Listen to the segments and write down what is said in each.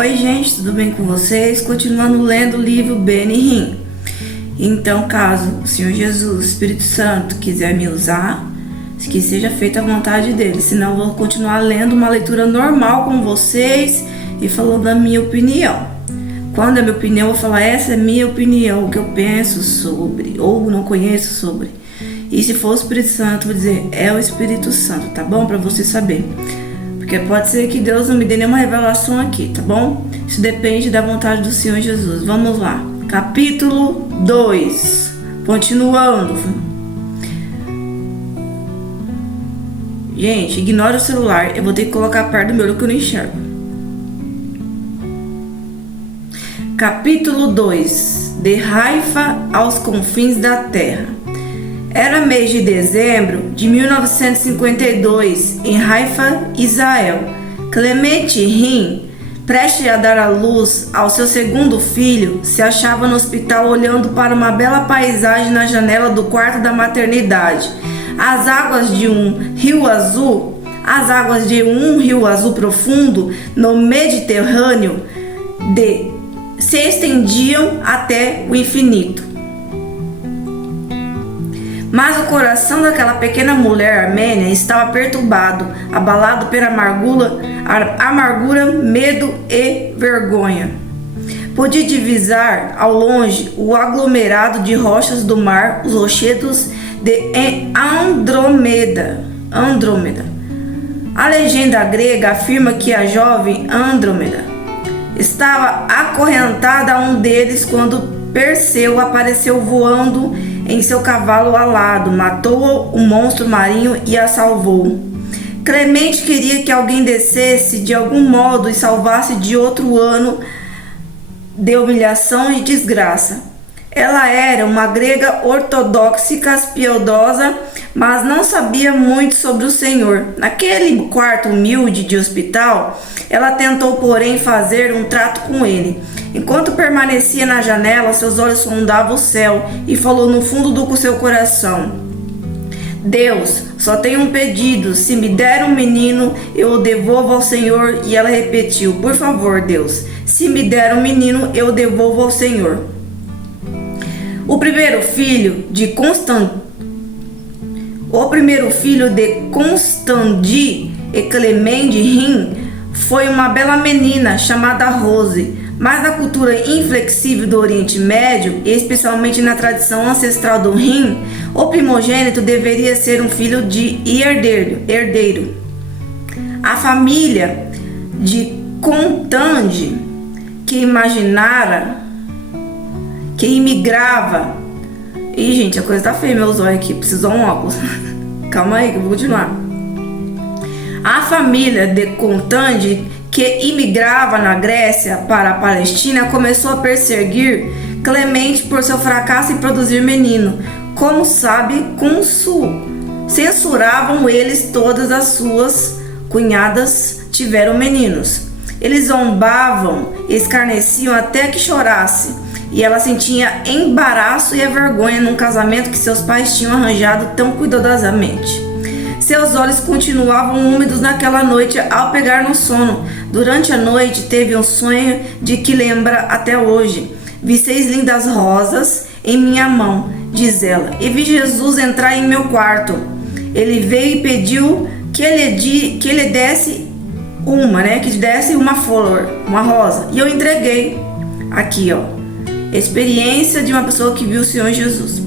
Oi gente, tudo bem com vocês? Continuando lendo o livro Benihim. Então, caso o Senhor Jesus, o Espírito Santo, quiser me usar, que seja feita a vontade dele. Senão eu vou continuar lendo uma leitura normal com vocês e falando a minha opinião. Quando é minha opinião, eu vou falar, essa é minha opinião, o que eu penso sobre, ou não conheço sobre. E se for o Espírito Santo, eu vou dizer, é o Espírito Santo, tá bom? Pra você saber. Porque pode ser que Deus não me dê nenhuma revelação aqui, tá bom? Isso depende da vontade do Senhor Jesus. Vamos lá. Capítulo 2. Continuando. Gente, ignora o celular. Eu vou ter que colocar perto do meu olho que eu não enxergo. Capítulo 2. De Haifa aos confins da terra. Era mês de dezembro de 1952, em Haifa, Israel. Clemente Rim, prestes a dar à luz ao seu segundo filho, se achava no hospital olhando para uma bela paisagem na janela do quarto da maternidade. As águas de um rio azul profundo no Mediterrâneo se estendiam até o infinito. Mas o coração daquela pequena mulher armênia estava perturbado, abalado pela amargura, medo e vergonha. Podia divisar ao longe o aglomerado de rochas do mar, os rochedos de Andrômeda. A legenda grega afirma que a jovem Andrômeda estava acorrentada a um deles quando Perseu apareceu voando em seu cavalo alado, matou o monstro marinho e a salvou. Clemente queria que alguém descesse de algum modo e salvasse de outro ano de humilhação e desgraça. Ela era uma grega ortodoxa piedosa, mas não sabia muito sobre o Senhor. Naquele quarto humilde de hospital, ela tentou, porém, fazer um trato com ele. Enquanto permanecia na janela, seus olhos sondavam o céu e falou no fundo do seu coração: Deus, só tenho um pedido. Se me der um menino, eu o devolvo ao Senhor. E ela repetiu: Por favor, Deus, se me der um menino, eu o devolvo ao Senhor. O primeiro filho de Constandi e Clemente Rim foi uma bela menina chamada Rose. Mas na cultura inflexível do Oriente Médio, e especialmente na tradição ancestral do Rim, o primogênito deveria ser um filho de herdeiro. A família de Contandi, que imigrava. Ih, gente, a coisa tá feia, meus olhos aqui, preciso de um óculos. Calma aí que eu vou continuar. A família de Contandi, que imigrava na Grécia para a Palestina, começou a perseguir Clemente por seu fracasso em produzir menino. Como sabe, censuravam eles, todas as suas cunhadas tiveram meninos. Eles zombavam e escarneciam até que chorasse, e ela sentia embaraço e a vergonha num casamento que seus pais tinham arranjado tão cuidadosamente. Seus olhos continuavam úmidos naquela noite ao pegar no sono. Durante a noite teve um sonho de que lembra até hoje. Vi 6 lindas rosas em minha mão, diz ela, e vi Jesus entrar em meu quarto. Ele veio e pediu que ele desse uma flor, uma rosa. E eu entreguei. Aqui, ó. Experiência de uma pessoa que viu o Senhor Jesus.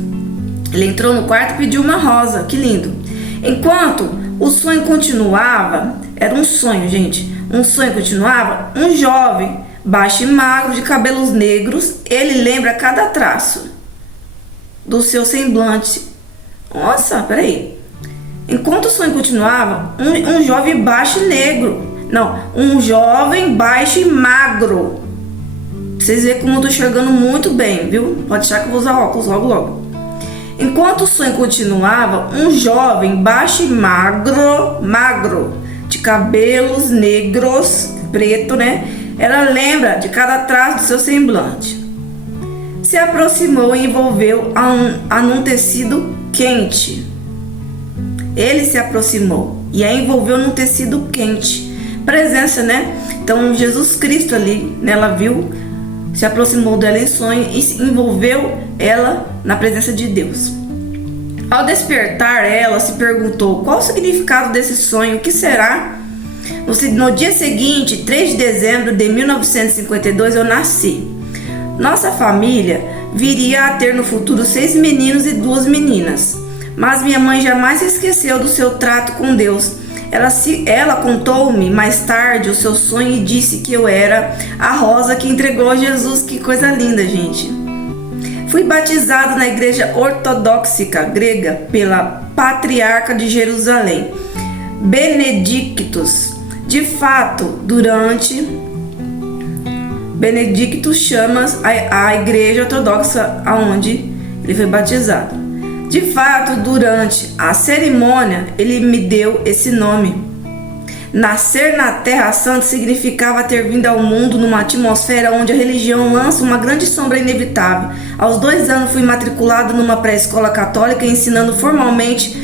Ele entrou no quarto e pediu uma rosa. Que lindo. Enquanto o sonho continuava, era um sonho, gente. Um sonho continuava, um jovem, baixo e magro, de cabelos negros, ele lembra cada traço do seu semblante. Nossa, peraí. Enquanto o sonho continuava, um jovem baixo e negro. Não, um jovem baixo e magro. Vocês veem como eu tô enxergando muito bem, viu? Pode achar que eu vou usar óculos logo. Enquanto o sonho continuava, um jovem baixo e magro, de cabelos negros, preto, né? Ela lembra de cada traço do seu semblante. Se aproximou e envolveu num tecido quente. Ele se aproximou e a envolveu num tecido quente. presença, né? Então Jesus Cristo ali, né, ela viu, se aproximou dela em sonho e se envolveu ela na presença de Deus. Ao despertar, ela se perguntou qual o significado desse sonho, o que será? No dia seguinte, 3 de dezembro de 1952, eu nasci. Nossa família viria a ter no futuro 6 meninos e 2 meninas. Mas minha mãe jamais se esqueceu do seu trato com Deus. Ela contou-me mais tarde o seu sonho e disse que eu era a rosa que entregou a Jesus. Que coisa linda, gente. Fui batizado na igreja ortodoxa grega pela patriarca de Jerusalém, Benedictus. De fato, Benedictus chama a igreja ortodoxa aonde ele foi batizado. De fato, durante a cerimônia, ele me deu esse nome. Nascer na Terra Santa significava ter vindo ao mundo numa atmosfera onde a religião lança uma grande sombra inevitável. Aos 2 anos fui matriculado numa pré-escola católica, ensinando formalmente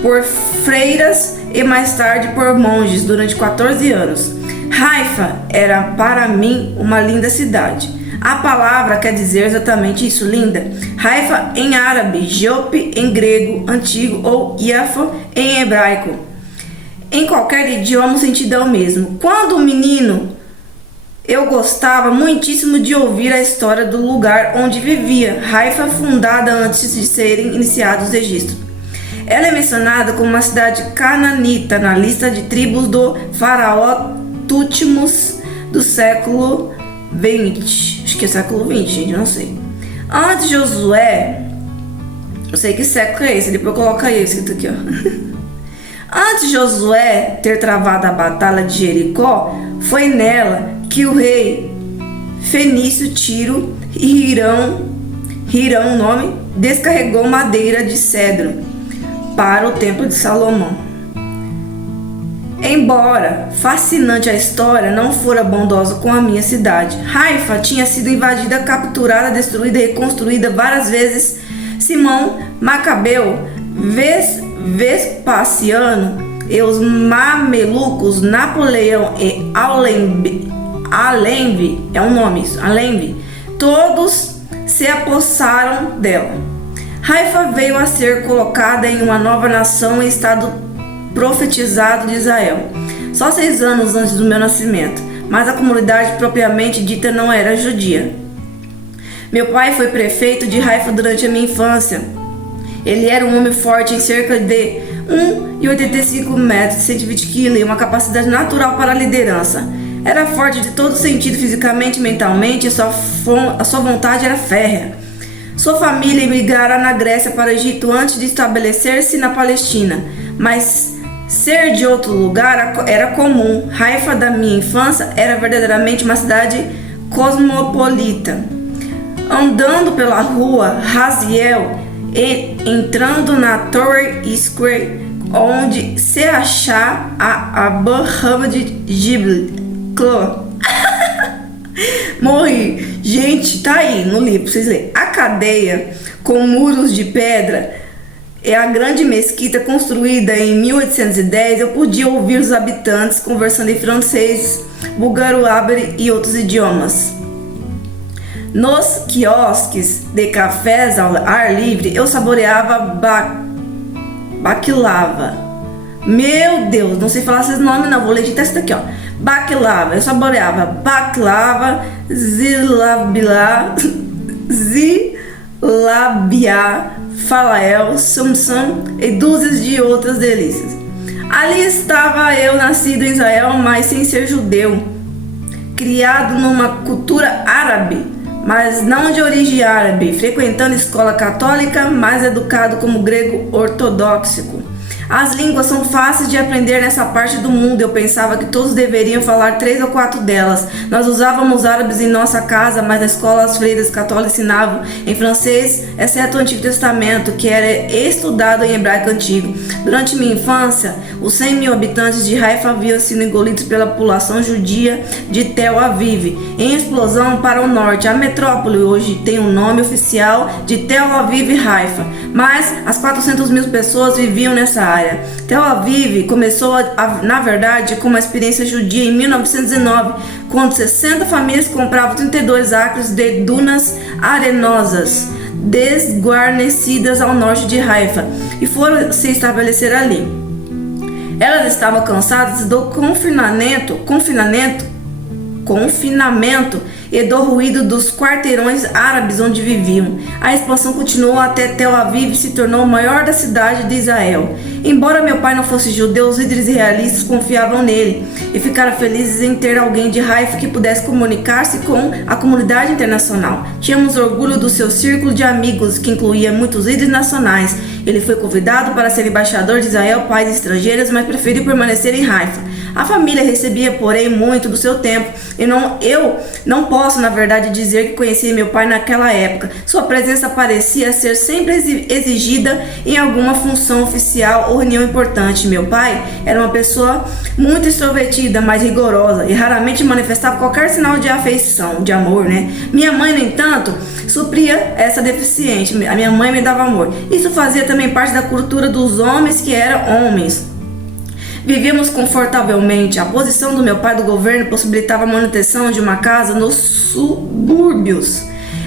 por freiras e mais tarde por monges durante 14 anos. Haifa era para mim uma linda cidade. A palavra quer dizer exatamente isso, linda. Haifa em árabe, Jope em grego antigo ou Yafa em hebraico. Em qualquer idioma o sentido é o mesmo. Quando menino, eu gostava muitíssimo de ouvir a história do lugar onde vivia. Haifa, fundada antes de serem iniciados os registros. Ela é mencionada como uma cidade cananita na lista de tribos do faraó Tútimos do século XX. Acho que é século XX, gente, eu não sei. Antes de Josué, eu sei que século é esse, depois coloca aí escrito aqui, ó. Antes de Josué ter travado a batalha de Jericó, foi nela que o rei fenício Tiro e Hirão, o nome, descarregou madeira de cedro para o templo de Salomão. Embora fascinante a história, não fora bondosa com a minha cidade. Haifa tinha sido invadida, capturada, destruída e reconstruída várias vezes. Simão Macabeu, Vespasiano e os mamelucos, Napoleão e Allenby, é um nome isso, Allenby, todos se apossaram dela. Haifa veio a ser colocada em uma nova nação em estado profetizado de Israel, só 6 anos antes do meu nascimento, mas a comunidade propriamente dita não era judia. Meu pai foi prefeito de Haifa durante a minha infância. Ele era um homem forte em cerca de 1,85 metros, 120 kg e uma capacidade natural para a liderança. Era forte de todo sentido, fisicamente e mentalmente, a sua vontade era férrea. Sua família emigrara na Grécia para o Egito antes de estabelecer-se na Palestina, mas ser de outro lugar era comum. Haifa da minha infância era verdadeiramente uma cidade cosmopolita. Andando pela rua Raziel e entrando na Torre Square, onde se achar a Muhammad Jibril. Morri. Gente, tá aí no livro pra vocês lerem. A cadeia com muros de pedra é a grande mesquita construída em 1810. Eu podia ouvir os habitantes conversando em francês, búlgaro-árabe e outros idiomas. Nos quiosques de cafés ao ar livre, eu saboreava baklava. Meu Deus, não sei falar esses nomes não, vou ler isso daqui, ó. Baklava, eu saboreava baklava, zilabia, falael, sumsum e dúzias de outras delícias. Ali estava eu, nascido em Israel, mas sem ser judeu, criado numa cultura árabe, mas não de origem árabe, frequentando escola católica, mas educado como grego ortodoxo. As línguas são fáceis de aprender nessa parte do mundo. Eu pensava que todos deveriam falar 3 ou 4 delas. Nós usávamos árabes em nossa casa, mas na escola as freiras católicas ensinavam em francês, exceto o Antigo Testamento, que era estudado em hebraico antigo. Durante minha infância, os 100 mil habitantes de Haifa haviam sido engolidos pela população judia de Tel Aviv, em explosão para o norte. A metrópole hoje tem o nome oficial de Tel Aviv Haifa, mas as 400 mil pessoas viviam nessa área. Tel Aviv começou, na verdade, com uma experiência judia em 1919, quando 60 famílias compravam 32 acres de dunas arenosas, desguarnecidas ao norte de Haifa, e foram se estabelecer ali. Elas estavam cansadas do confinamento e do ruído dos quarteirões árabes onde viviam. A expansão continuou até Tel Aviv se tornou a maior da cidade de Israel. Embora meu pai não fosse judeu, os líderes realistas confiavam nele e ficaram felizes em ter alguém de Haifa que pudesse comunicar-se com a comunidade internacional. Tínhamos orgulho do seu círculo de amigos, que incluía muitos líderes nacionais. Ele foi convidado para ser embaixador de Israel para países estrangeiros, mas preferiu permanecer em Haifa. A família recebia, porém, muito do seu tempo. Eu não posso, na verdade, dizer que conheci meu pai naquela época. Sua presença parecia ser sempre exigida em alguma função oficial ou reunião importante. Meu pai era uma pessoa muito extrovertida, mas rigorosa, e raramente manifestava qualquer sinal de afeição, de amor, né? Minha mãe, no entanto, supria essa deficiência. A minha mãe me dava amor. Isso fazia também parte da cultura dos homens que eram homens. Vivíamos confortavelmente. A posição do meu pai do governo possibilitava a manutenção de uma casa nos subúrbios.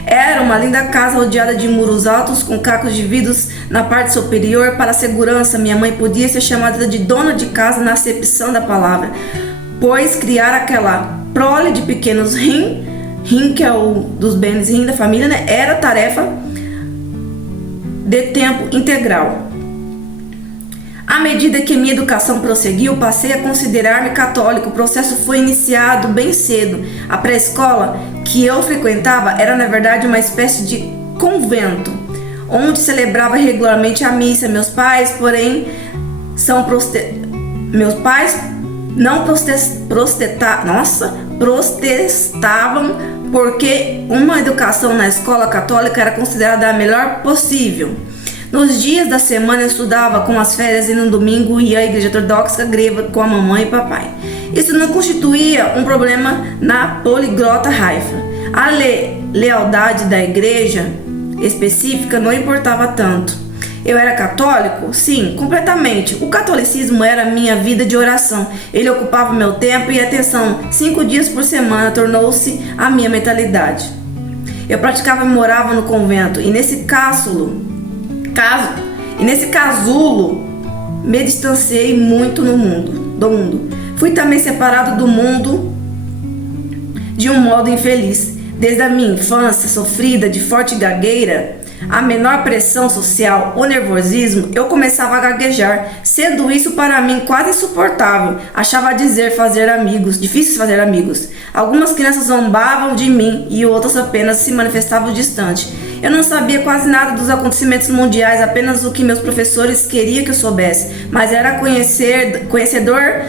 Era uma linda casa rodeada de muros altos com cacos de vidros na parte superior. Para a segurança, minha mãe podia ser chamada de dona de casa na acepção da palavra, pois criar aquela prole de pequenos rim, que é o dos bens da família, né, era tarefa de tempo integral. À medida que minha educação prosseguiu, passei a considerar-me católico. O processo foi iniciado bem cedo. A pré-escola que eu frequentava era, na verdade, uma espécie de convento, onde celebrava regularmente a missa. Meus pais, porém, não protestavam, porque uma educação na escola católica era considerada a melhor possível. Nos dias da semana eu estudava com as férias e no domingo ia à igreja ortodoxa grega com a mamãe e papai. Isso não constituía um problema na poliglota Haifa. A lealdade da igreja específica não importava tanto. Eu era católico? Sim, completamente. O catolicismo era a minha vida de oração. Ele ocupava meu tempo e atenção. 5 dias por semana tornou-se a minha mentalidade. Eu praticava e morava no convento, e nesse casulo me distanciei muito do mundo. Fui também separado do mundo de um modo infeliz. Desde a minha infância sofrida de forte gagueira, a menor pressão social, o nervosismo, eu começava a gaguejar, sendo isso para mim quase insuportável. Achava difícil fazer amigos. Algumas crianças zombavam de mim e outras apenas se manifestavam distante. Eu não sabia quase nada dos acontecimentos mundiais, apenas o que meus professores queriam que eu soubesse, mas era conhecedor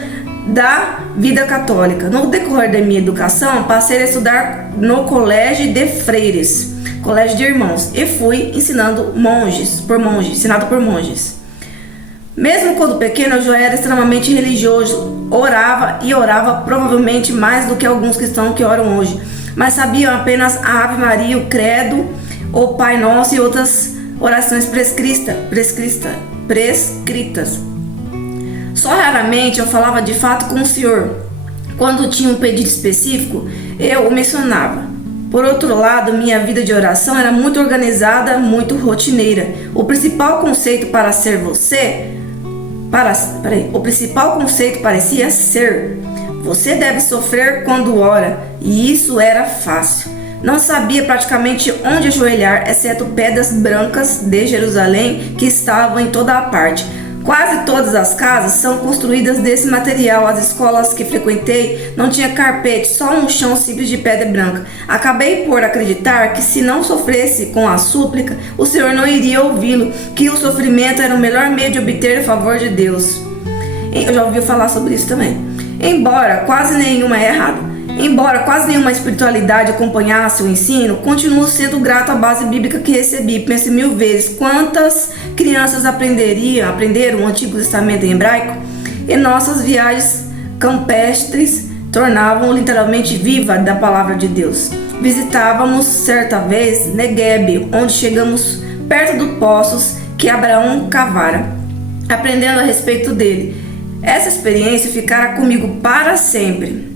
da vida católica. No decorrer da minha educação, passei a estudar no colégio de freiras, colégio de irmãos, e fui ensinado por monges. Mesmo quando pequeno, eu já era extremamente religioso, orava provavelmente mais do que alguns cristãos que oram hoje, mas sabiam apenas a Ave Maria, o Credo, o Pai Nosso e outras orações prescritas. Só raramente eu falava de fato com o Senhor. Quando tinha um pedido específico, eu o mencionava. Por outro lado, minha vida de oração era muito organizada, muito rotineira. O principal conceito parecia ser: você deve sofrer quando ora, e isso era fácil. Não sabia praticamente onde ajoelhar, exceto pedras brancas de Jerusalém que estavam em toda a parte. Quase todas as casas são construídas desse material. As escolas que frequentei não tinha carpete, só um chão simples de pedra branca. Acabei por acreditar que se não sofresse com a súplica, o Senhor não iria ouvi-lo, que o sofrimento era o melhor meio de obter o favor de Deus. Eu já ouvi falar sobre isso também. Embora quase nenhuma espiritualidade acompanhasse o ensino, continuo sendo grato à base bíblica que recebi. Pense 1000 vezes quantas crianças aprenderam o Antigo Testamento em hebraico, e nossas viagens campestres tornavam literalmente viva da palavra de Deus. Visitávamos certa vez Negueb, onde chegamos perto dos poços que Abraão cavara, aprendendo a respeito dele. Essa experiência ficará comigo para sempre.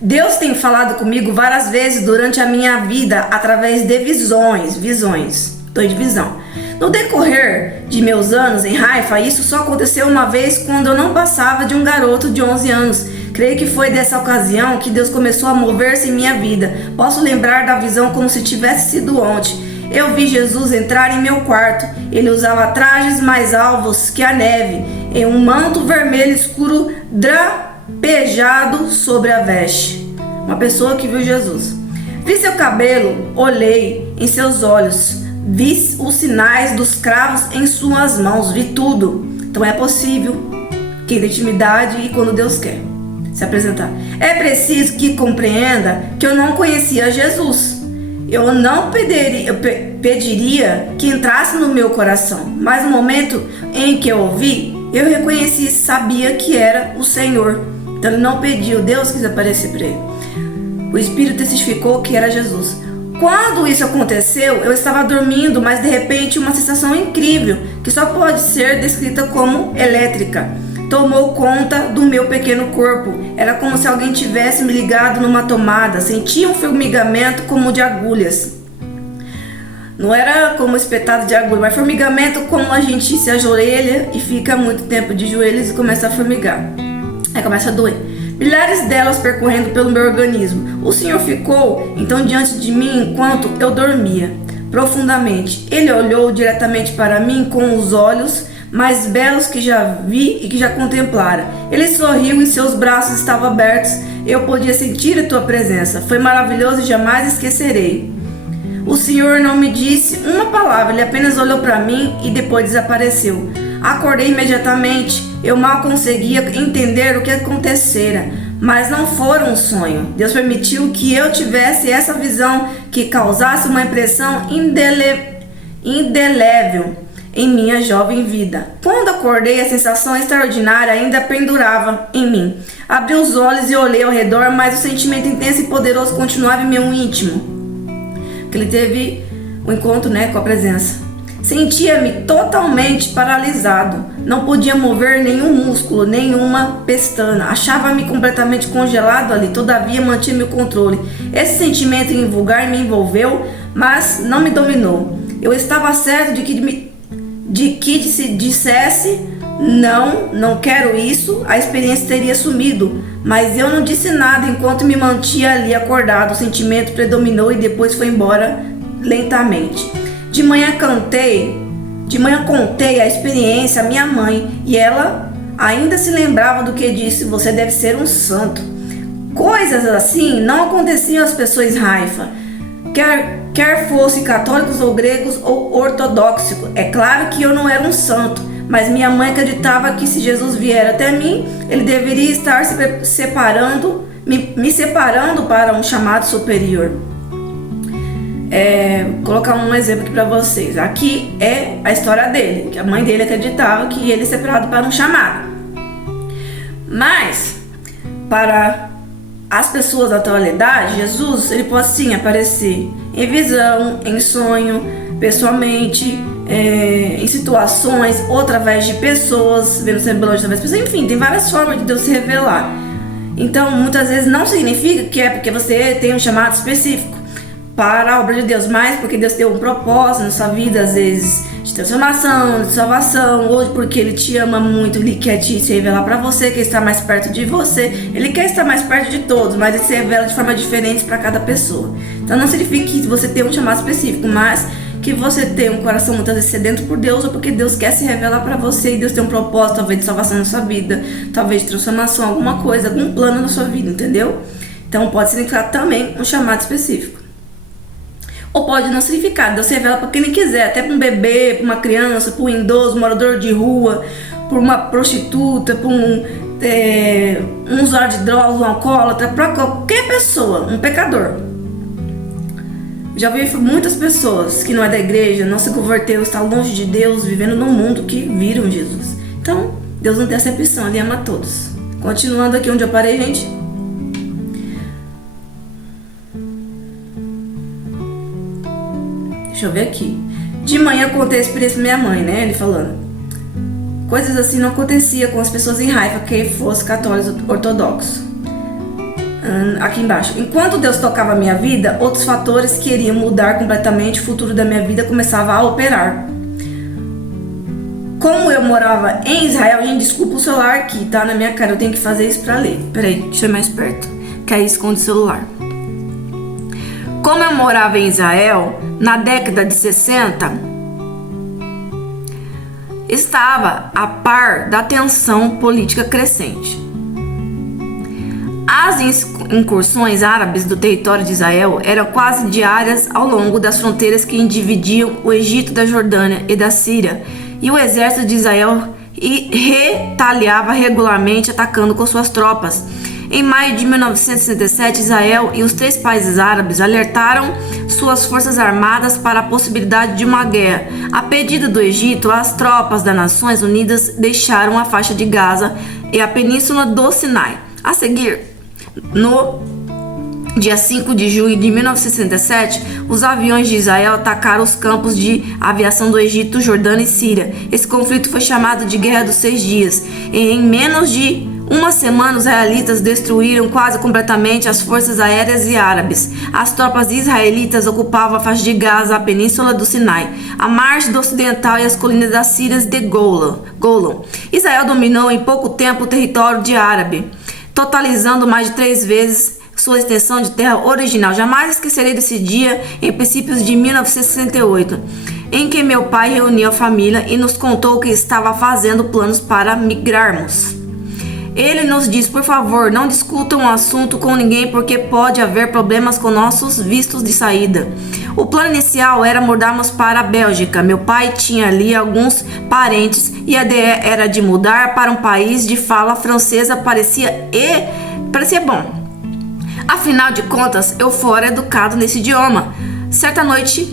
Deus tem falado comigo várias vezes durante a minha vida através de visões. Tô de visão. No decorrer de meus anos em Haifa, isso só aconteceu uma vez quando eu não passava de um garoto de 11 anos. Creio que foi dessa ocasião que Deus começou a mover-se em minha vida. Posso lembrar da visão como se tivesse sido ontem. Eu vi Jesus entrar em meu quarto. Ele usava trajes mais alvos que a neve, em um manto vermelho escuro drapejado sobre a veste. Uma pessoa que viu Jesus. Vi seu cabelo, olhei em seus olhos, vi os sinais dos cravos em suas mãos, vi tudo. Então é possível que na intimidade e quando Deus quer se apresentar. É preciso que compreenda que eu não conhecia Jesus. Eu não pediria que entrasse no meu coração, mas no momento em que eu ouvi, eu reconheci e sabia que era o Senhor. Então ele não pediu, Deus quis aparecer para ele. O Espírito testificou que era Jesus. Quando isso aconteceu, eu estava dormindo, mas de repente uma sensação incrível, que só pode ser descrita como elétrica, tomou conta do meu pequeno corpo. Era como se alguém tivesse me ligado numa tomada. Sentia um formigamento como de agulhas. Não era como espetado de agulha, mas formigamento como a gente se ajoelha e fica muito tempo de joelhos e começa a formigar. Aí começa a doer. Milhares delas percorrendo pelo meu organismo. O Senhor ficou então diante de mim enquanto eu dormia profundamente. Ele olhou diretamente para mim com os olhos mais belos que já vi e que já contemplara. Ele sorriu e seus braços estavam abertos. Eu podia sentir a tua presença. Foi maravilhoso e jamais esquecerei. O Senhor não me disse uma palavra, ele apenas olhou para mim e depois desapareceu. Acordei imediatamente. Eu mal conseguia entender o que acontecera, mas não foi um sonho. Deus permitiu que eu tivesse essa visão que causasse uma impressão indelével em minha jovem vida. Quando acordei, a sensação extraordinária ainda pendurava em mim. Abri os olhos e olhei ao redor, mas o sentimento intenso e poderoso continuava em meu íntimo. Que ele teve um encontro, com a presença. Sentia-me totalmente paralisado. Não podia mover nenhum músculo, nenhuma pestana. Achava-me completamente congelado ali. Todavia, mantinha meu controle. Esse sentimento invulgar me envolveu, mas não me dominou. Eu estava certo de que se dissesse não quero isso, a experiência teria sumido. Mas eu não disse nada enquanto me mantinha ali acordado. O sentimento predominou e depois foi embora lentamente. De manhã contei a experiência à minha mãe e ela ainda se lembrava do que disse: você deve ser um santo. Coisas assim não aconteciam às pessoas em Haifa, quer fossem católicos ou gregos ou ortodoxos. É claro que eu não era um santo, mas minha mãe acreditava que se Jesus vier até mim, ele deveria estar me separando para um chamado superior. Vou colocar um exemplo aqui para vocês. Aqui é a história dele, que a mãe dele acreditava que ele é separado para um chamado. Mas, para as pessoas da atualidade, Jesus, ele pode sim aparecer em visão, em sonho, pessoalmente, em situações, ou através de pessoas, vendo semblante através de pessoas. Enfim, tem várias formas de Deus se revelar. Então, muitas vezes não significa que é porque você tem um chamado específico para a obra de Deus, mas porque Deus tem um propósito na sua vida, às vezes de transformação, de salvação, ou porque Ele te ama muito, Ele quer te se revelar para você, quer estar mais perto de você. Ele quer estar mais perto de todos, mas Ele se revela de forma diferente para cada pessoa. Então não significa que você tem um chamado específico, mas que você tem um coração muitas vezes sedento por Deus, ou porque Deus quer se revelar para você e Deus tem um propósito, talvez de salvação na sua vida, talvez de transformação, alguma coisa, algum plano na sua vida, entendeu? Então pode significar também um chamado específico. Ou pode não significar, Deus se revela para quem Ele quiser, até para um bebê, para uma criança, para um idoso, um morador de rua, para uma prostituta, para um usuário de drogas, um alcoólatra, para qualquer pessoa, um pecador. Já vi muitas pessoas que não é da igreja, não se converteu, está longe de Deus, vivendo num mundo que viram Jesus. Então, Deus não tem acepção, Ele ama todos. Continuando aqui onde eu parei, gente. Deixa eu ver aqui. De manhã eu contei a experiência pra minha mãe, né? Ele falando. Coisas assim não acontecia com as pessoas em Haifa que fossem católicos ortodoxos. Aqui embaixo. Enquanto Deus tocava a minha vida, outros fatores que iriam mudar completamente o futuro da minha vida começavam a operar. Como eu morava em Israel, gente, desculpa o celular aqui, tá na minha cara, eu tenho que fazer isso pra ler. Peraí, deixa eu ir mais perto, que aí esconde o celular. Como eu morava em Israel, na década de 60, estava a par da tensão política crescente. As incursões árabes do território de Israel eram quase diárias ao longo das fronteiras que dividiam o Egito da Jordânia e da Síria, e o exército de Israel retaliava regularmente atacando com suas tropas. Em maio de 1967, Israel e os 3 países árabes alertaram suas forças armadas para a possibilidade de uma guerra. A pedido do Egito, as tropas das Nações Unidas deixaram a faixa de Gaza e a península do Sinai. A seguir, no dia 5 de julho de 1967, os aviões de Israel atacaram os campos de aviação do Egito, Jordânia e Síria. Esse conflito foi chamado de Guerra dos 6 Dias. E em menos de uma semana, os israelitas destruíram quase completamente as forças aéreas e árabes. As tropas israelitas ocupavam a faixa de Gaza, a península do Sinai, a margem do ocidental e as colinas das Sírias de Golan. Israel dominou em pouco tempo o território de árabe, totalizando mais de 3 vezes sua extensão de terra original. Jamais esquecerei desse dia, em princípios de 1968, em que meu pai reuniu a família e nos contou que estava fazendo planos para migrarmos. Ele nos disse: por favor, não discutam o assunto com ninguém porque pode haver problemas com nossos vistos de saída. O plano inicial era mudarmos para a Bélgica. Meu pai tinha ali alguns parentes e a ideia era de mudar para um país de fala francesa. Parecia bom. Afinal de contas, eu fora educado nesse idioma. Certa noite,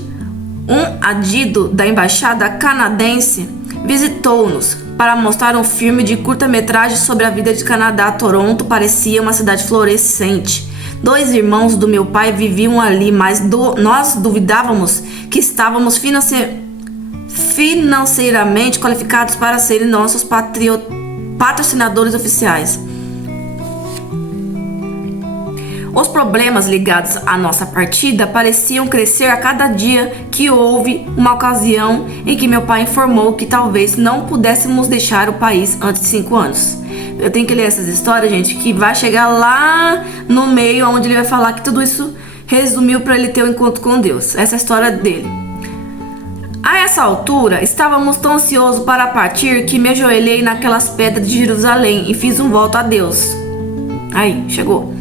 um adido da embaixada canadense visitou-nos para mostrar um filme de curta-metragem sobre a vida de Canadá. Toronto parecia uma cidade florescente. 2 irmãos do meu pai viviam ali, mas nós duvidávamos que estávamos financeiramente qualificados para serem nossos patrocinadores oficiais. Os problemas ligados à nossa partida pareciam crescer a cada dia que houve uma ocasião em que meu pai informou que talvez não pudéssemos deixar o país antes de 5 anos. Eu tenho que ler essas histórias, gente, que vai chegar lá no meio onde ele vai falar que tudo isso resumiu para ele ter um encontro com Deus. Essa é a história dele. A essa altura, estávamos tão ansiosos para partir que me ajoelhei naquelas pedras de Jerusalém e fiz um voto a Deus. Aí, chegou.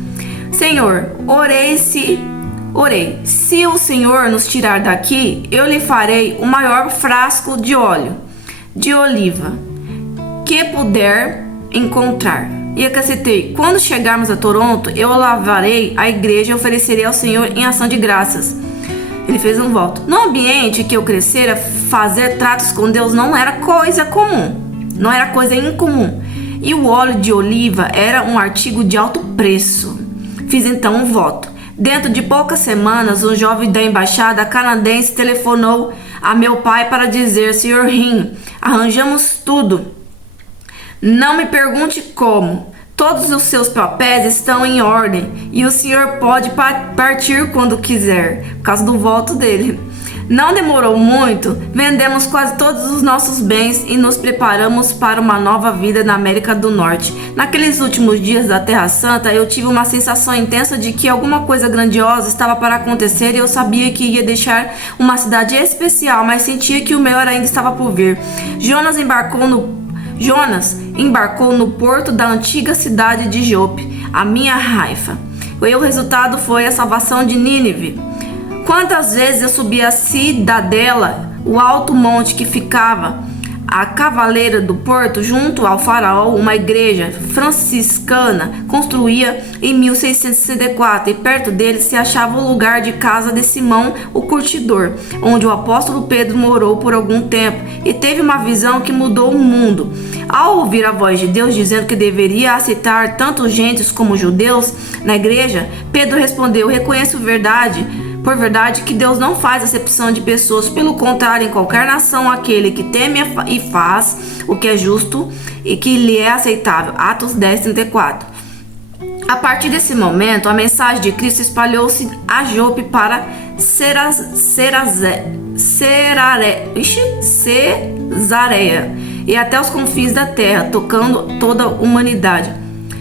Senhor, orei, se o Senhor nos tirar daqui, eu lhe farei o maior frasco de óleo de oliva que puder encontrar. E acrescentei: quando chegarmos a Toronto, eu lavarei a igreja e oferecerei ao Senhor em ação de graças. Ele fez um voto. No ambiente que eu crescera, fazer tratos com Deus não era coisa comum, não era coisa incomum. E o óleo de oliva era um artigo de alto preço. Fiz então um voto. Dentro de poucas semanas, um jovem da embaixada canadense telefonou a meu pai para dizer: Sr. Rim, arranjamos tudo. Não me pergunte como. Todos os seus papéis estão em ordem e o senhor pode partir quando quiser, por causa do voto dele. Não demorou muito, vendemos quase todos os nossos bens e nos preparamos para uma nova vida na América do Norte. Naqueles últimos dias da Terra Santa, eu tive uma sensação intensa de que alguma coisa grandiosa estava para acontecer e eu sabia que ia deixar uma cidade especial, mas sentia que o melhor ainda estava por vir. Jonas embarcou no porto da antiga cidade de Jope, a minha Haifa. E o resultado foi a salvação de Nínive. Quantas vezes eu subi a cidadela, o alto monte que ficava à cavaleira do porto, junto ao faraó, uma igreja franciscana construída em 1664, e perto dele se achava o lugar de casa de Simão o Curtidor, onde o apóstolo Pedro morou por algum tempo e teve uma visão que mudou o mundo. Ao ouvir a voz de Deus dizendo que deveria aceitar tanto gentes como judeus na igreja, Pedro respondeu: reconheço verdade, Por verdade que Deus não faz acepção de pessoas, pelo contrário, em qualquer nação, aquele que teme e faz o que é justo e que lhe é aceitável. Atos 10:34. A partir desse momento, a mensagem de Cristo espalhou-se a Jope para Cesareia e até os confins da terra, tocando toda a humanidade.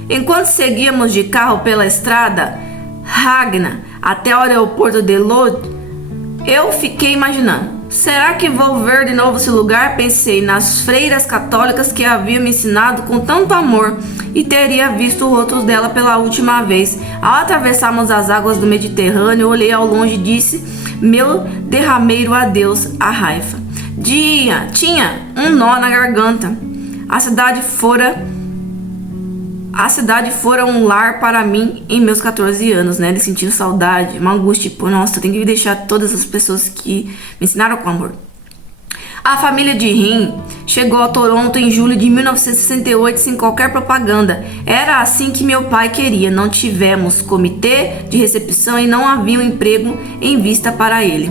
Enquanto seguíamos de carro pela estrada Ragna até o aeroporto de Lod, eu fiquei imaginando: será que vou ver de novo esse lugar? Pensei nas freiras católicas que haviam me ensinado com tanto amor e teria visto o rosto dela pela última vez. Ao atravessarmos as águas do Mediterrâneo, olhei ao longe e disse: meu derrameiro adeus à Haifa. Tinha um nó na garganta. A cidade fora um lar para mim em meus 14 anos, né? De sentir saudade, uma angústia, tipo, nossa, eu tenho que deixar todas as pessoas que me ensinaram com amor. A família de Rim chegou a Toronto em julho de 1968 sem qualquer propaganda. Era assim que meu pai queria. Não tivemos comitê de recepção e não havia um emprego em vista para ele.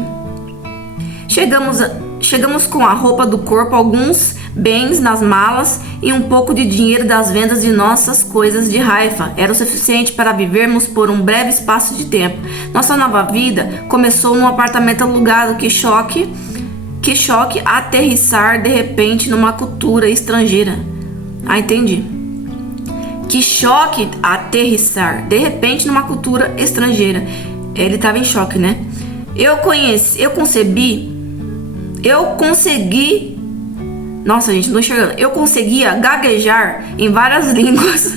Chegamos com a roupa do corpo, alguns bens nas malas e um pouco de dinheiro das vendas de nossas coisas de Haifa. Era o suficiente para vivermos por um breve espaço de tempo. Nossa nova vida começou num apartamento alugado. Que choque aterrissar de repente numa cultura estrangeira. Entendi. Que choque aterrissar de repente numa cultura estrangeira. Ele estava em choque, né? Eu consegui. Nossa, gente, não enxergando. Eu conseguia gaguejar em várias línguas,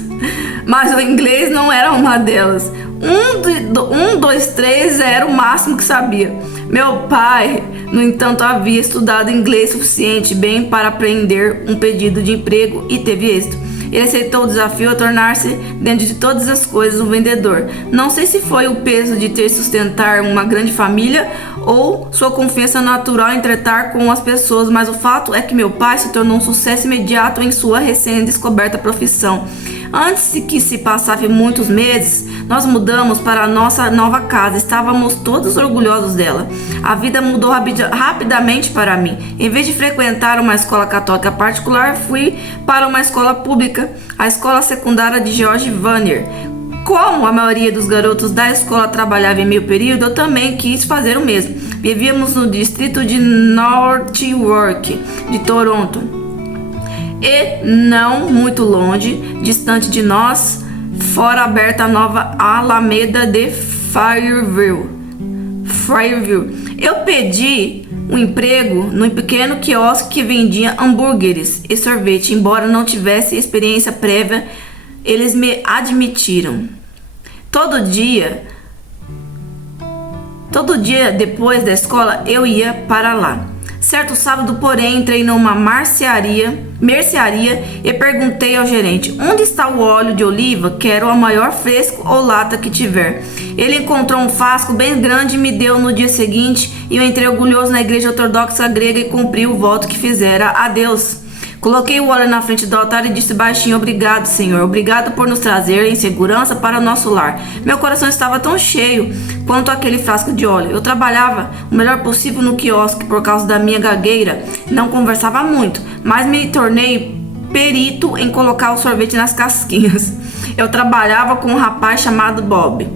mas o inglês não era uma delas. 1, 2, 3 era o máximo que sabia. Meu pai, no entanto, havia estudado inglês suficiente bem para aprender um pedido de emprego e teve êxito. Ele aceitou o desafio a tornar-se, dentro de todas as coisas, um vendedor. Não sei se foi o peso de ter sustentar uma grande família ou sua confiança natural em tratar com as pessoas, mas o fato é que meu pai se tornou um sucesso imediato em sua recém-descoberta profissão. Antes de que se passassem muitos meses, nós mudamos para a nossa nova casa. Estávamos todos orgulhosos dela. A vida mudou rapidamente para mim. Em vez de frequentar uma escola católica particular, fui para uma escola pública, a escola secundária de George Vanier. Como a maioria dos garotos da escola trabalhava em meio período, eu também quis fazer o mesmo. Vivíamos no distrito de Northwark, de Toronto. E não muito longe, distante de nós, fora aberta a nova Alameda de Fairview. Eu pedi um emprego num pequeno quiosque que vendia hambúrgueres e sorvete. Embora não tivesse experiência prévia, eles me admitiram. Todo dia depois da escola eu ia para lá. Certo sábado, porém, entrei numa mercearia e perguntei ao gerente: onde está o óleo de oliva? Quero o maior fresco ou lata que tiver. Ele encontrou um frasco bem grande e me deu no dia seguinte, e eu entrei orgulhoso na igreja ortodoxa grega e cumpri o voto que fizera a Deus. Coloquei o óleo na frente do altar e disse baixinho: obrigado, Senhor, obrigado por nos trazer em segurança para o nosso lar. Meu coração estava tão cheio quanto aquele frasco de óleo. Eu trabalhava o melhor possível no quiosque por causa da minha gagueira. Não conversava muito, mas me tornei perito em colocar o sorvete nas casquinhas. Eu trabalhava com um rapaz chamado Bob.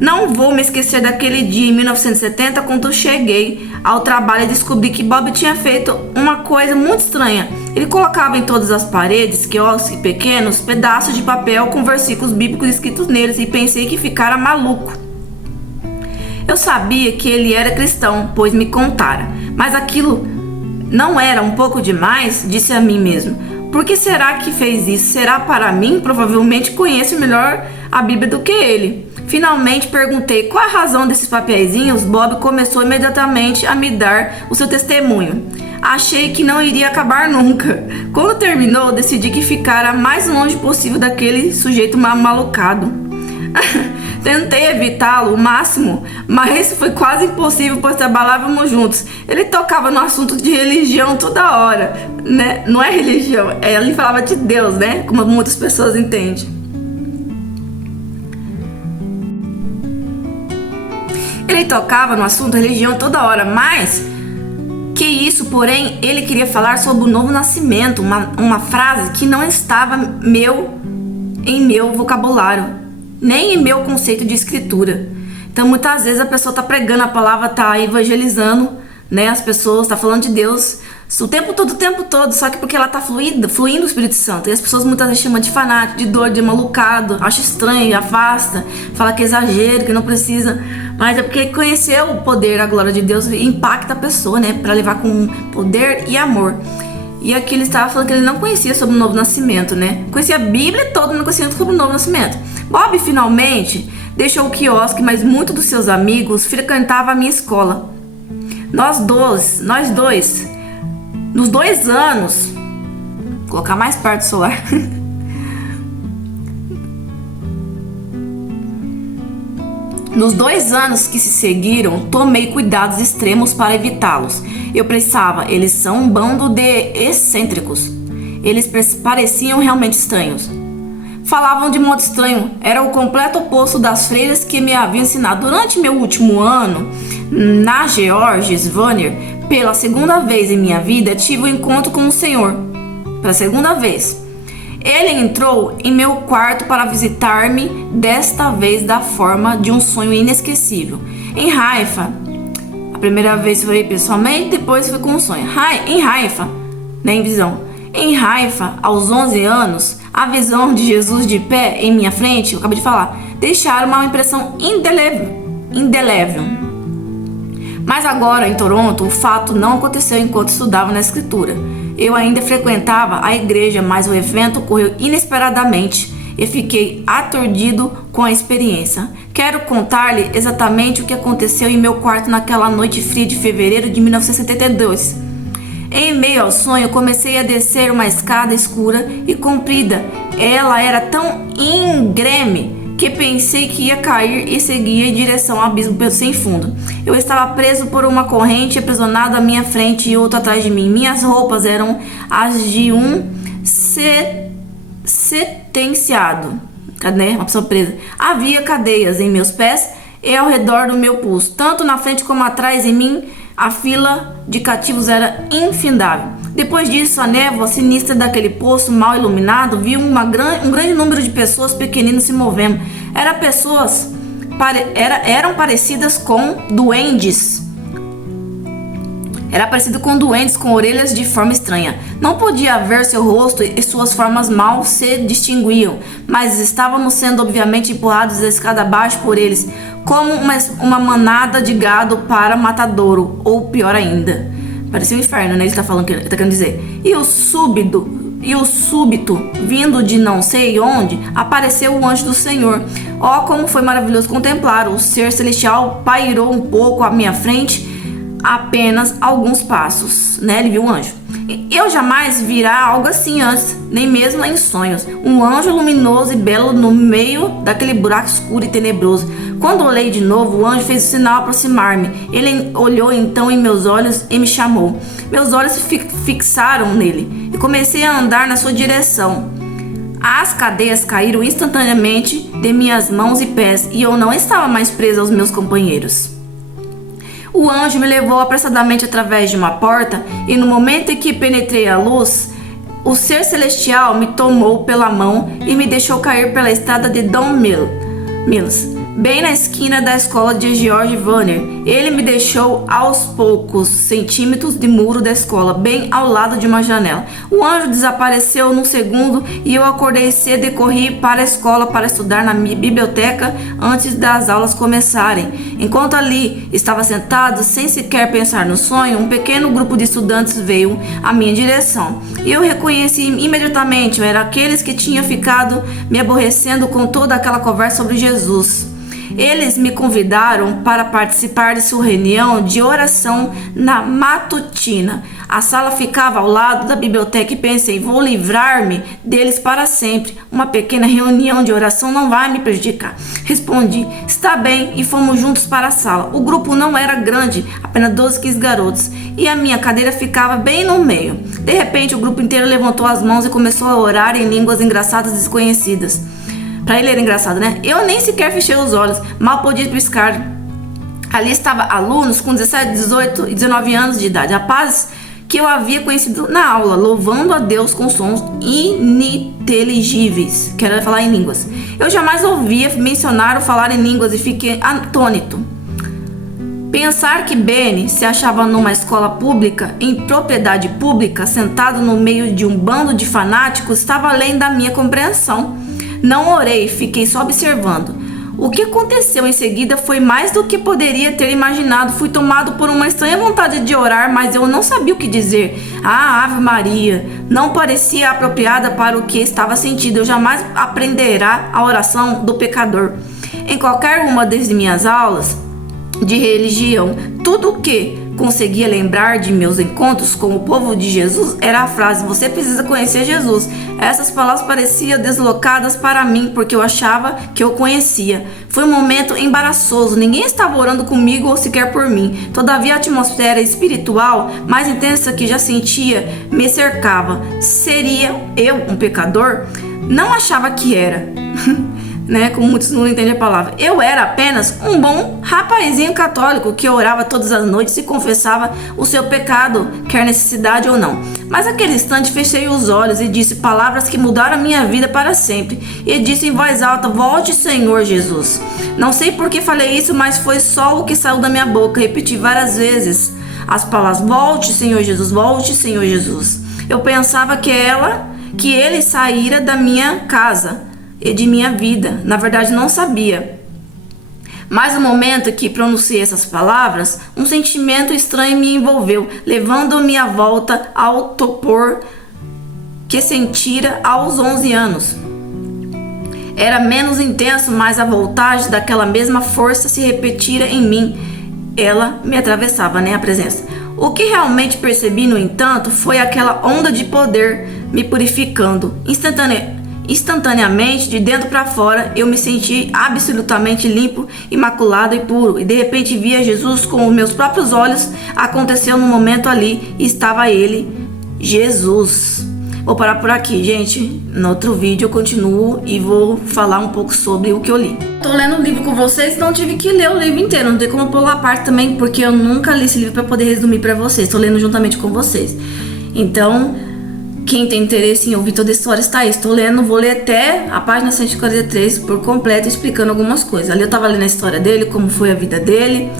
Não vou me esquecer daquele dia em 1970, quando eu cheguei ao trabalho e descobri que Bob tinha feito uma coisa muito estranha. Ele colocava em todas as paredes, quiosques pequenos, pedaços de papel com versículos bíblicos escritos neles, e pensei que ficara maluco. Eu sabia que ele era cristão, pois me contara, mas aquilo não era um pouco demais? Disse a mim mesmo. Por que será que fez isso? Será para mim? Provavelmente conheço melhor a Bíblia do que ele. Finalmente perguntei qual a razão desses papeizinhos. Bob começou imediatamente a me dar o seu testemunho. Achei que não iria acabar nunca. Quando terminou, decidi que ficara mais longe possível daquele sujeito malucado. Tentei evitá-lo o máximo, mas foi quase impossível, pois trabalhávamos juntos. Ele tocava no assunto de religião toda hora, né? Não é religião, ele falava de Deus, né? Como muitas pessoas entendem. Ele tocava no assunto religião toda hora, mas que isso, porém, ele queria falar sobre o novo nascimento, uma frase que não estava em meu vocabulário, nem em meu conceito de escritura. Então, muitas vezes a pessoa está pregando a palavra, está evangelizando, né, as pessoas, está falando de Deus o tempo todo, só que porque ela está fluindo o Espírito Santo. E as pessoas muitas vezes chamam de fanático, de doido, de malucado, acha estranho, afasta, fala que é exagero, que não precisa. Mas é porque conheceu o poder, a glória de Deus impacta a pessoa, né, para levar com poder e amor. E aqui ele estava falando que ele não conhecia sobre o novo nascimento, né? Conhecia a Bíblia toda, não conhecia sobre o novo nascimento. Bob finalmente deixou o quiosque, mas muitos dos seus amigos frequentavam a minha escola. Nós dois, nos 2 anos, vou colocar mais perto do celular. Nos 2 anos que se seguiram, tomei cuidados extremos para evitá-los. Eu pensava, eles são um bando de excêntricos. Eles pareciam realmente estranhos. Falavam de modo estranho, era o completo oposto das freiras que me haviam ensinado. Durante meu último ano, na Georges Vanner, pela segunda vez em minha vida, tive um encontro com o Senhor. Pela segunda vez. Ele entrou em meu quarto para visitar-me, desta vez da forma de um sonho inesquecível. Em Haifa, a primeira vez foi pessoalmente, depois foi com um sonho. Em Haifa, né, em visão. Em Haifa, aos 11 anos, a visão de Jesus de pé em minha frente, eu acabei de falar, deixaram uma impressão indelével. Mas agora, em Toronto, o fato não aconteceu enquanto estudava na escritura. Eu ainda frequentava a igreja, mas o evento ocorreu inesperadamente e fiquei aturdido com a experiência. Quero contar-lhe exatamente o que aconteceu em meu quarto naquela noite fria de fevereiro de 1972. Em meio ao sonho, comecei a descer uma escada escura e comprida. Ela era tão íngreme que pensei que ia cair e seguia em direção ao abismo sem fundo. Eu estava preso por uma corrente, aprisionado à minha frente e outro atrás de mim. Minhas roupas eram as de um sentenciado, né? Uma pessoa presa. Havia cadeias em meus pés e ao redor do meu pulso. Tanto na frente como atrás em mim, a fila de cativos era infindável. Depois disso, a névoa sinistra daquele poço mal iluminado viu um grande número de pessoas pequeninas se movendo. Eram parecidas com duendes. Era parecido com duendes com orelhas de forma estranha. Não podia ver seu rosto e suas formas mal se distinguiam, mas estávamos sendo obviamente empurrados da escada abaixo por eles, como uma manada de gado para matadouro, ou pior ainda. Parecia um inferno, né? Ele tá falando, ele tá querendo dizer. E o súbito, vindo de não sei onde, apareceu o anjo do Senhor. Oh, como foi maravilhoso contemplar! O ser celestial pairou um pouco à minha frente, apenas alguns passos, né? Ele viu o anjo. Eu jamais vira algo assim antes, nem mesmo em sonhos. Um anjo luminoso e belo no meio daquele buraco escuro e tenebroso. Quando olhei de novo, o anjo fez o sinal aproximar-me. Ele olhou então em meus olhos e me chamou. Meus olhos se fixaram nele e comecei a andar na sua direção. As cadeias caíram instantaneamente de minhas mãos e pés e eu não estava mais preso aos meus companheiros. O anjo me levou apressadamente através de uma porta e no momento em que penetrei a luz, o ser celestial me tomou pela mão e me deixou cair pela estrada de Don Mills, bem na esquina da escola de George Vanner. Ele me deixou aos poucos centímetros de muro da escola, bem ao lado de uma janela. O anjo desapareceu num segundo e eu acordei cedo e corri para a escola para estudar na biblioteca antes das aulas começarem. Enquanto ali estava sentado, sem sequer pensar no sonho, um pequeno grupo de estudantes veio à minha direção. E eu reconheci imediatamente, eram aqueles que tinham ficado me aborrecendo com toda aquela conversa sobre Jesus. Eles me convidaram para participar de sua reunião de oração na matutina. A sala ficava ao lado da biblioteca e pensei, vou livrar-me deles para sempre. Uma pequena reunião de oração não vai me prejudicar. Respondi, está bem, e fomos juntos para a sala. O grupo não era grande, apenas 12, 15 garotos, e a minha cadeira ficava bem no meio. De repente, o grupo inteiro levantou as mãos e começou a orar em línguas engraçadas e desconhecidas. Pra ele era engraçado, né? Eu nem sequer fechei os olhos, mal podia piscar. Ali estavam alunos com 17, 18 e 19 anos de idade, rapazes que eu havia conhecido na aula, louvando a Deus com sons ininteligíveis, quero falar em línguas. Eu jamais ouvia mencionar ou falar em línguas e fiquei atônito. Pensar que Benny se achava numa escola pública, em propriedade pública, sentado no meio de um bando de fanáticos, estava além da minha compreensão. Não orei, fiquei só observando. O que aconteceu em seguida foi mais do que poderia ter imaginado. Fui tomado por uma estranha vontade de orar, mas eu não sabia o que dizer. Ah, Ave Maria, não parecia apropriada para o que estava sentindo. Eu jamais aprenderá a oração do pecador. Em qualquer uma das minhas aulas de religião, tudo o que conseguia lembrar de meus encontros com o povo de Jesus era a frase: você precisa conhecer Jesus. Essas palavras pareciam deslocadas para mim, porque eu achava que eu conhecia. Foi um momento embaraçoso, ninguém estava orando comigo ou sequer por mim. Todavia a atmosfera espiritual mais intensa que já sentia me cercava. Seria eu um pecador? Não achava que era. Né, como muitos não entendem a palavra. Eu era apenas um bom rapazinho católico que orava todas as noites e confessava o seu pecado, quer necessidade ou não. Mas naquele instante fechei os olhos e disse palavras que mudaram a minha vida para sempre. E disse em voz alta: volte, Senhor Jesus. Não sei por que falei isso, mas foi só o que saiu da minha boca. Repeti várias vezes as palavras: volte, Senhor Jesus, volte, Senhor Jesus. Eu pensava que ele saíra da minha casa e de minha vida. Na verdade, não sabia. Mas no momento que pronunciei essas palavras, um sentimento estranho me envolveu, levando-me à volta ao torpor que sentira aos 11 anos. Era menos intenso, mas a voltagem daquela mesma força se repetira em mim. Ela me atravessava, a presença. O que realmente percebi, no entanto, foi aquela onda de poder me purificando. Instantaneamente, de dentro para fora, eu me senti absolutamente limpo, imaculado e puro. E de repente via Jesus com os meus próprios olhos. Aconteceu no momento ali e estava ele, Jesus. Vou parar por aqui, gente. No outro vídeo eu continuo e vou falar um pouco sobre o que eu li. Tô lendo o livro com vocês, então tive que ler o livro inteiro. Não tem como pular a parte também, porque eu nunca li esse livro para poder resumir para vocês. Tô lendo juntamente com vocês. Então, quem tem interesse em ouvir toda a história está aí. Estou lendo, vou ler até a página 143 por completo, explicando algumas coisas. Ali eu estava lendo a história dele, como foi a vida dele,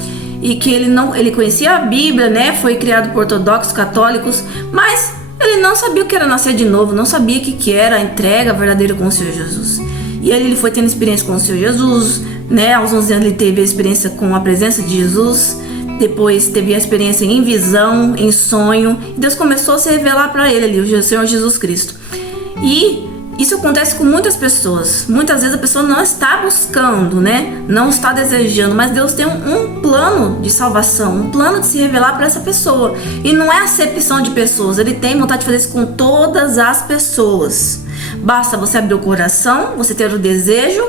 e que ele conhecia a Bíblia, foi criado por ortodoxos, católicos, mas ele não sabia o que era nascer de novo, não sabia o que era a entrega verdadeira com o Senhor Jesus. E ele foi tendo experiência com o Senhor Jesus, aos 11 anos ele teve a experiência com a presença de Jesus. Depois teve a experiência em visão, em sonho. E Deus começou a se revelar para ele ali, o Senhor Jesus Cristo. E isso acontece com muitas pessoas. Muitas vezes a pessoa não está buscando, não está desejando. Mas Deus tem um plano de salvação, um plano de se revelar para essa pessoa. E não é acepção de pessoas. Ele tem vontade de fazer isso com todas as pessoas. Basta você abrir o coração, você ter o desejo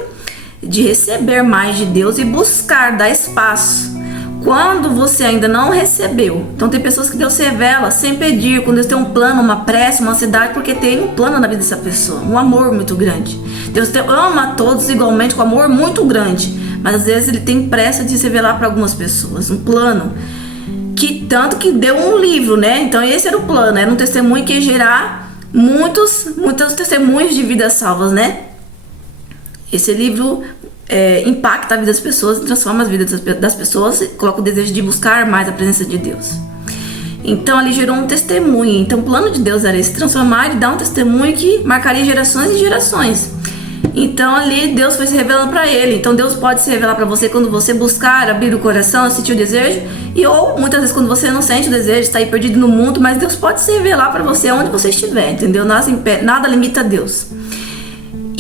de receber mais de Deus e buscar, dar espaço. Quando você ainda não recebeu, então tem pessoas que Deus se revela sem pedir, quando Deus tem um plano, uma prece, uma ansiedade, porque tem um plano na vida dessa pessoa, um amor muito grande. Deus ama a todos igualmente, com amor muito grande, mas às vezes ele tem pressa de se revelar para algumas pessoas, um plano, que tanto que deu um livro, então esse era o plano, era um testemunho que ia gerar muitos testemunhos de vidas salvas, Esse livro impacta a vida das pessoas, transforma as vidas das pessoas, coloca o desejo de buscar mais a presença de Deus. Então ali gerou um testemunho. Então o plano de Deus era esse, transformar e dar um testemunho que marcaria gerações e gerações. Então ali Deus foi se revelando para ele. Então Deus pode se revelar para você quando você buscar, abrir o coração, sentir o desejo, ou muitas vezes quando você não sente o desejo, está aí perdido no mundo, mas Deus pode se revelar para você onde você estiver, entendeu? Nada limita Deus.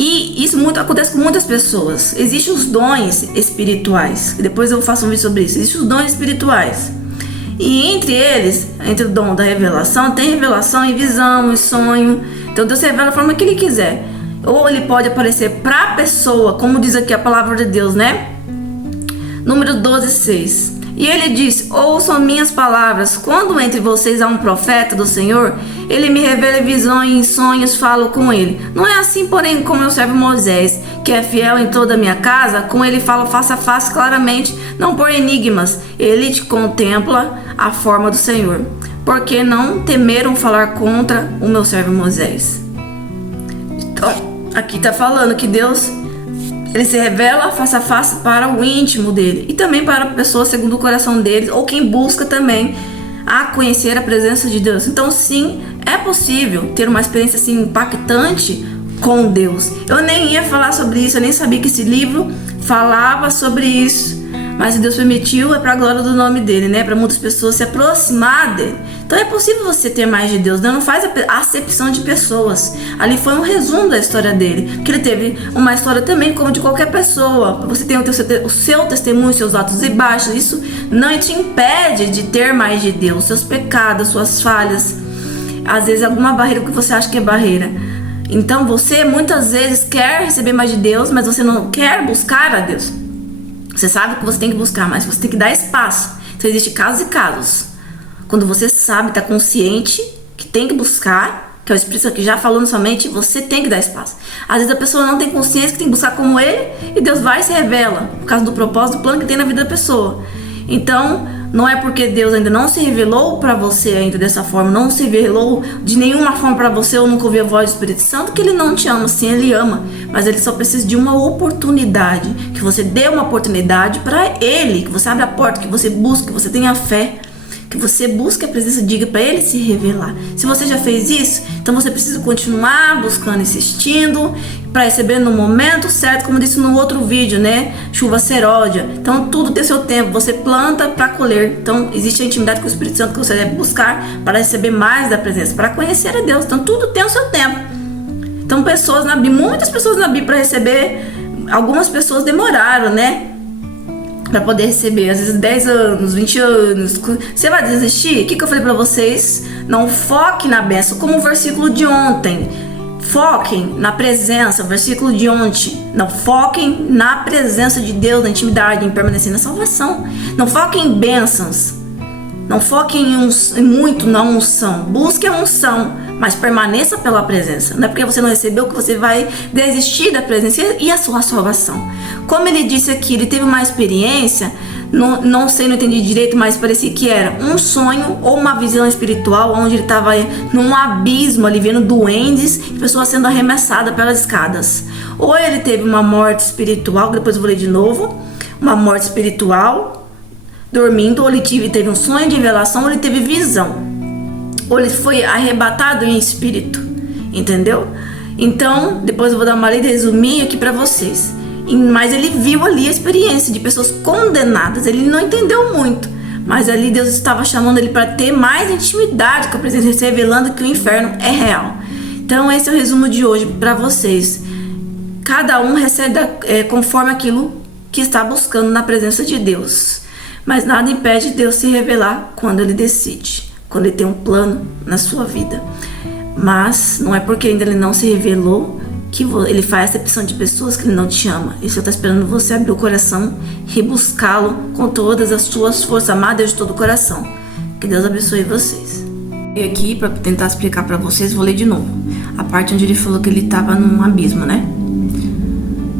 E isso acontece com muitas pessoas. Existem os dons espirituais, e depois eu faço um vídeo sobre isso. Existem os dons espirituais, e entre eles, entre o dom da revelação, tem revelação em visão, em sonho. Então Deus se revela da forma que ele quiser. Ou ele pode aparecer para a pessoa, como diz aqui a palavra de Deus, Número 12:6. E ele disse: ouçam minhas palavras. Quando entre vocês há um profeta do Senhor, ele me revela visões e em sonhos falo com ele. Não é assim, porém, como meu servo Moisés, que é fiel em toda a minha casa, com ele falo face a face claramente, não por enigmas. Ele te contempla a forma do Senhor. Porque não temeram falar contra o meu servo Moisés. Então, aqui está falando que Deus, ele se revela face a face para o íntimo dele e também para pessoas segundo o coração deles, ou quem busca também a conhecer a presença de Deus. Então, sim, é possível ter uma experiência assim impactante com Deus. Eu nem ia falar sobre isso, eu nem sabia que esse livro falava sobre isso, mas se Deus permitiu, é para a glória do nome dele, né? Para muitas pessoas se aproximar dele. Então é possível você ter mais de Deus, né? Não faz acepção de pessoas. Ali foi um resumo da história dele, porque ele teve uma história também como de qualquer pessoa. Você tem o seu testemunho, seus altos e baixos. Isso não te impede de ter mais de Deus, seus pecados, suas falhas, às vezes alguma barreira que você acha que é barreira. Então você muitas vezes quer receber mais de Deus, mas você não quer buscar a Deus. Você sabe que você tem que buscar, mas você tem que dar espaço. Então existe casos e casos. Quando você sabe, está consciente que tem que buscar, que é o Espírito Santo que já falou na sua mente, você tem que dar espaço. Às vezes a pessoa não tem consciência que tem que buscar como ele, e Deus vai e se revela, por causa do propósito, do plano que tem na vida da pessoa. Então, não é porque Deus ainda não se revelou para você ainda dessa forma, não se revelou de nenhuma forma para você, ou nunca ouviu a voz do Espírito Santo, que ele não te ama. Sim, ele ama, mas ele só precisa de uma oportunidade, que você dê uma oportunidade para ele, que você abra a porta, que você busque, que você tenha fé, que você busque a presença, diga para ele se revelar. Se você já fez isso, então você precisa continuar buscando, insistindo, para receber no momento certo, como eu disse no outro vídeo, né? Chuva seródia. Então tudo tem seu tempo, você planta para colher. Então existe a intimidade com o Espírito Santo que você deve buscar para receber mais da presença, para conhecer a Deus. Então tudo tem o seu tempo. Então pessoas na Bíblia, muitas pessoas na Bíblia para receber, algumas pessoas demoraram, né? Para poder receber, às vezes 10 anos, 20 anos. Você vai desistir? O que eu falei para vocês? Não foque na bênção, como o versículo de ontem. Foquem na presença, o versículo de ontem. Não foquem na presença de Deus, na intimidade, em permanecer na salvação. Não foquem em bênçãos. Não foquem em muito na unção. Busque a unção, mas permaneça pela presença. Não é porque você não recebeu que você vai desistir da presença e a sua salvação. Como ele disse aqui, ele teve uma experiência, não sei, não entendi direito, mas parecia que era um sonho ou uma visão espiritual, onde ele estava num abismo ali, vendo duendes e pessoas sendo arremessadas pelas escadas. Ou ele teve uma morte espiritual, depois eu vou ler de novo, uma morte espiritual, dormindo, ou ele teve um sonho de revelação, ou ele teve visão, ou ele foi arrebatado em espírito, entendeu? Então, depois eu vou dar uma lida e resumir aqui para vocês. Mas ele viu ali a experiência de pessoas condenadas, ele não entendeu muito, mas ali Deus estava chamando ele para ter mais intimidade com a presença, revelando que o inferno é real. Então esse é o resumo de hoje para vocês. Cada um recebe conforme aquilo que está buscando na presença de Deus, mas nada impede Deus se revelar quando ele decide, quando ele tem um plano na sua vida. Mas não é porque ainda ele não se revelou que ele faz acepção de pessoas que ele não te ama. Ele só está esperando você abrir o coração e buscá-lo com todas as suas forças, amar Deus de todo o coração. Que Deus abençoe vocês. E aqui, para tentar explicar para vocês, vou ler de novo a parte onde ele falou que ele estava num abismo, né?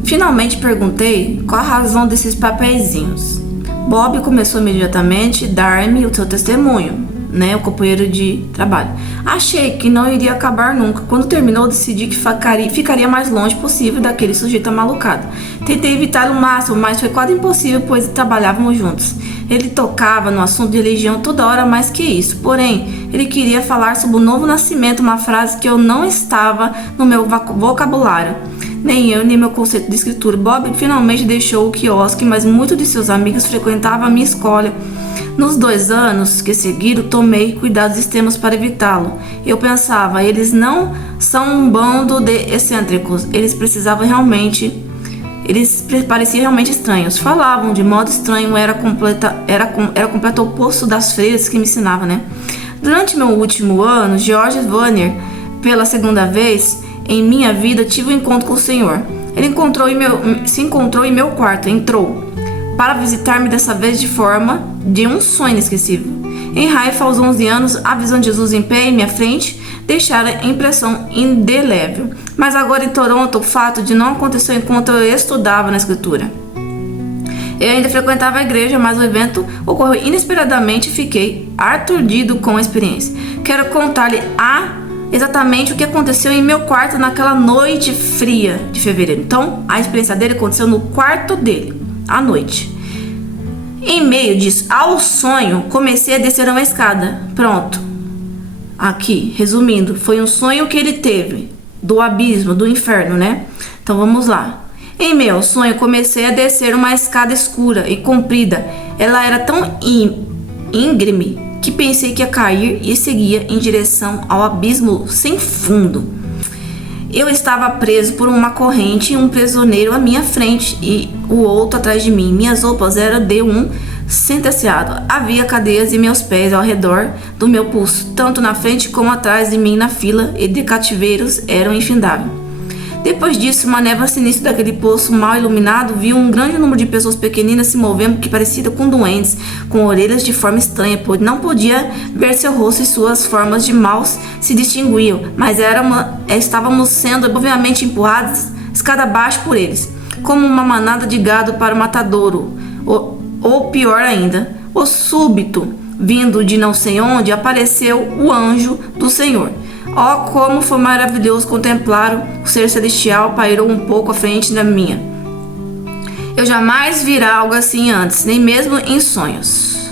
Finalmente perguntei qual a razão desses papeizinhos. Bob começou imediatamente a dar-me o seu testemunho, né, o companheiro de trabalho. Achei que não iria acabar nunca. Quando terminou, decidi que ficaria mais longe possível daquele sujeito amalucado. Tentei evitar o máximo, mas foi quase impossível, pois trabalhávamos juntos. Ele tocava no assunto de religião toda hora mais que isso. Porém, ele queria falar sobre o novo nascimento, uma frase que eu não estava no meu vocabulário. Nem eu, nem meu conceito de escritura. Bob finalmente deixou o quiosque, mas muitos de seus amigos frequentavam a minha escola. Nos 2 anos que seguiram, tomei cuidados extremos para evitá-lo. Eu pensava, eles não são um bando de excêntricos. Eles pareciam realmente estranhos. Falavam de modo estranho, era completo oposto das freiras que me ensinava, né? Durante meu último ano, George Vanner, pela segunda vez em minha vida, tive um encontro com o Senhor. Ele se encontrou em meu quarto, entrou. para visitar-me dessa vez de forma de um sonho inesquecível. Em Haifa, aos 11 anos, a visão de Jesus em pé em minha frente deixara impressão indelével. Mas agora em Toronto, o fato de não acontecer enquanto eu estudava na escritura. Eu ainda frequentava a igreja, mas o evento ocorreu inesperadamente e fiquei aturdido com a experiência. Quero contar-lhe exatamente o que aconteceu em meu quarto naquela noite fria de fevereiro. Então, a experiência dele aconteceu no quarto dele, à noite. Em meio disso, ao sonho, comecei a descer uma escada. Pronto. Aqui, resumindo, foi um sonho que ele teve do abismo, do inferno, né? Então, vamos lá. Em meu sonho, comecei a descer uma escada escura e comprida. Ela era tão íngreme que pensei que ia cair e seguia em direção ao abismo sem fundo. Eu estava preso por uma corrente e um prisioneiro à minha frente e o outro atrás de mim. Minhas roupas eram de um sentenciado. Havia cadeias em meus pés ao redor do meu pulso, tanto na frente como atrás de mim na fila e de cativeiros eram infindáveis. Depois disso, uma névoa sinistra daquele poço mal iluminado viu um grande número de pessoas pequeninas se movendo que pareciam com doentes, com orelhas de forma estranha, pois não podia ver seu rosto e suas formas de maus se distinguiam, mas estávamos sendo obviamente empurrados escada abaixo por eles, como uma manada de gado para o matadouro, ou pior ainda, o súbito, vindo de não sei onde, apareceu o anjo do Senhor. Oh, como foi maravilhoso contemplar o ser celestial, pairou um pouco à frente da minha. Eu jamais vira algo assim antes, nem mesmo em sonhos.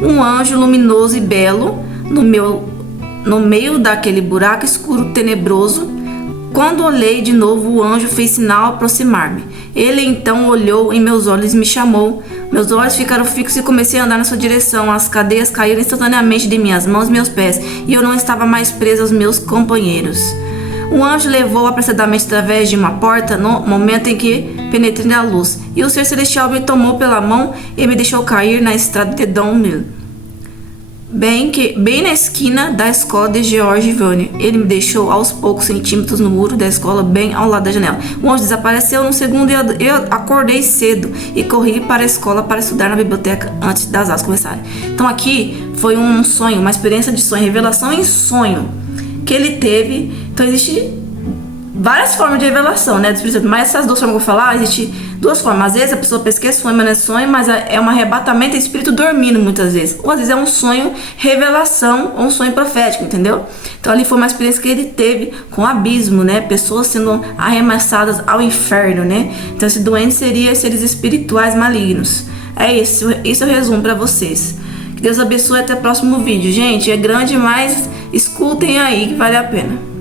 Um anjo luminoso e belo no meio daquele buraco escuro tenebroso. Quando olhei de novo, o anjo fez sinal a aproximar-me. Ele então olhou em meus olhos e me chamou. Meus olhos ficaram fixos e comecei a andar na sua direção. As cadeias caíram instantaneamente de minhas mãos e meus pés, e eu não estava mais preso aos meus companheiros. O anjo levou apressadamente através de uma porta no momento em que penetrei na luz, e o ser celestial me tomou pela mão e me deixou cair na estrada de Donmill, bem na esquina da escola de George Vane. Ele me deixou aos poucos centímetros no muro da escola, bem ao lado da janela. O anjo desapareceu num segundo e eu acordei cedo e corri para a escola para estudar na biblioteca antes das aulas começarem. Então aqui foi um sonho, uma experiência de sonho, revelação em sonho que ele teve. Então existe várias formas de revelação, né? Mas essas duas formas que eu vou falar, existe duas formas. Às vezes a pessoa pensa que é sonho, mas não é sonho, mas é um arrebatamento, é espírito dormindo muitas vezes. Ou às vezes é um sonho, revelação, ou um sonho profético, entendeu? Então ali foi uma experiência que ele teve com o abismo, né? Pessoas sendo arremessadas ao inferno, né? Então esse doente seria seres espirituais malignos. É isso, esse é o resumo para vocês. Que Deus abençoe, até o próximo vídeo. Gente, é grande, mas escutem aí que vale a pena.